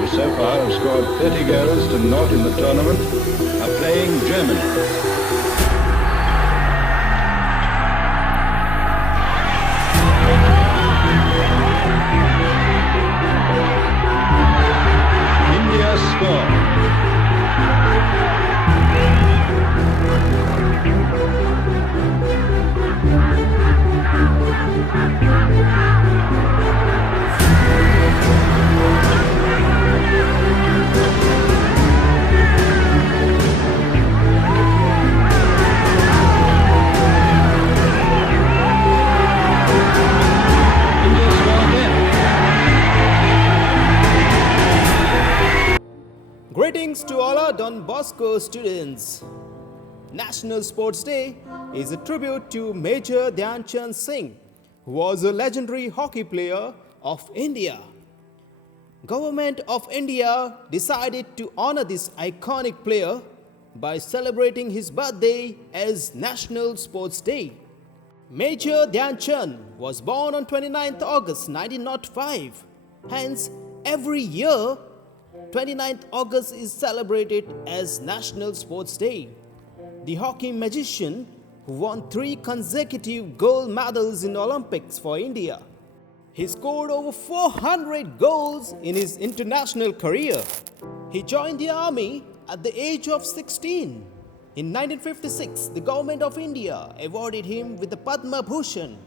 who so far have scored 30 goals to naught in the tournament, are playing Germany. India score. Greetings to all our Don Bosco students. National Sports Day is a tribute to Major Dhyan Chand Singh, who was a legendary hockey player of India. Government of India decided to honor this iconic player by celebrating his birthday as National Sports Day. Major Dhyan Chand was born on 29th August 1905. Hence, every year 29th August is celebrated as National Sports Day. The hockey magician who won 3 consecutive gold medals in Olympics for India. He scored over 400 goals in his international career. He joined the army at the age of 16. In 1956, the government of India awarded him with the Padma Bhushan.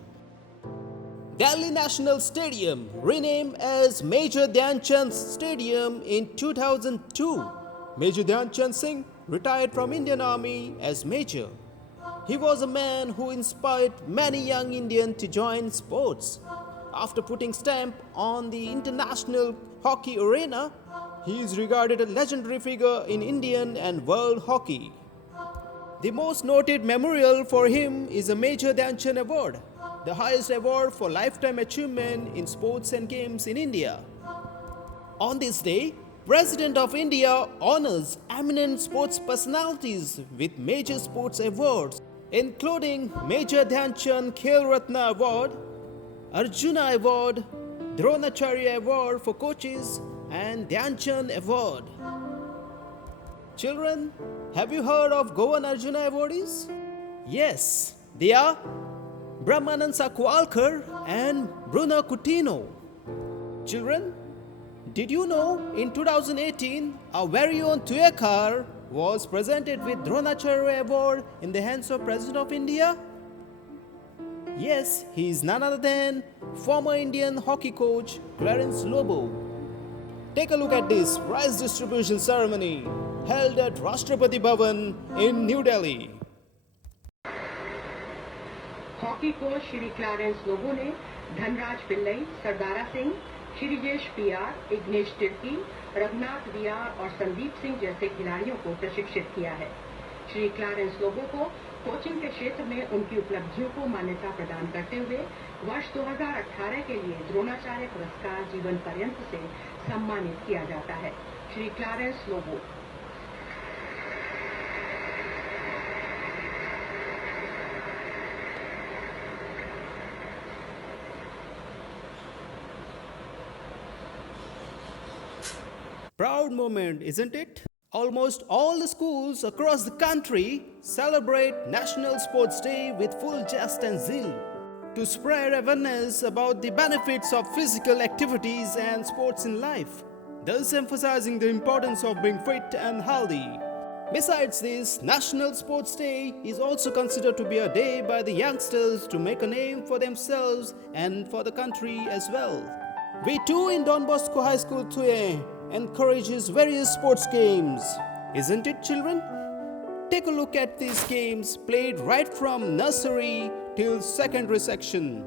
Delhi National Stadium, renamed as Major Dhyan Chand Stadium in 2002. Major Dhyan Chand Singh retired from Indian Army as Major. He was a man who inspired many young Indians to join sports. After putting stamp on the international hockey arena, he is regarded a legendary figure in Indian and world hockey. The most noted memorial for him is the Major Dhyan Chand Award, the highest award for lifetime achievement in sports and games in India. On this day, President of India honors eminent sports personalities with major sports awards, including Major Dhyan Chand Khel Ratna Award, Arjuna Award, Dronacharya Award for coaches, and Dhyan Chand Award. Children, have you heard of Goan Arjuna awardees? Yes, they are Brahmanand Sakwalkar and Bruno Coutinho. Children, did you know in 2018 our very own Tuyakar was presented with Dronacharya Award in the hands of President of India? Yes, he is none other than former Indian hockey coach Clarence Lobo. Take a look at this prize distribution ceremony held at Rashtrapati Bhavan in New Delhi. Hockey coach Shri Clarence Lobo ने धनराज पिल्लई, सरदारा Singh, Sreejesh PR, इग्नेश Tirkey, Raghunath VR और संदीप सिंह जैसे खिलाड़ियों को प्रशिक्षित किया है। Shri Clarence Lobo को coaching के क्षेत्र में उनकी उपलब्धियों को मान्यता प्रदान करते हुए वर्ष 2018 के लिए द्रोणाचार्य पुरस्कार जीवन पर्यंत से सम्मानित किया जाता है। Shri Clarence Lobo. Proud moment, isn't it? Almost all the schools across the country celebrate National Sports Day with full zest and zeal to spread awareness about the benefits of physical activities and sports in life, thus emphasizing the importance of being fit and healthy. Besides this, National Sports Day is also considered to be a day by the youngsters to make a name for themselves and for the country as well. We too in Don Bosco High School Thuye encourages various sports games, isn't it, children? Take a look at these games played right from nursery till secondary section.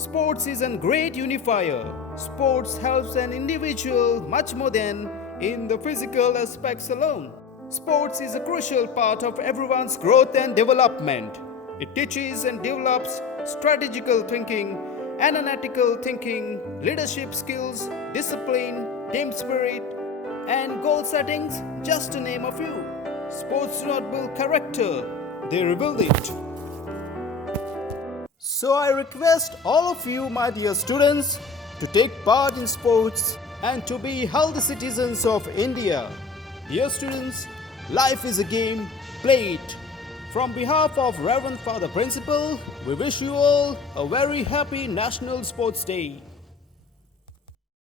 Sports is a great unifier. Sports helps an individual much more than in the physical aspects alone. Sports is a crucial part of everyone's growth and development. It teaches and develops strategical thinking, analytical thinking, leadership skills, discipline, team spirit, and goal settings, just to name a few. Sports do not build character, they rebuild it. So I request all of you, my dear students, to take part in sports and to be healthy citizens of India. Dear students, life is a game, play it. From behalf of Reverend Father Principal, we wish you all a very happy National Sports Day.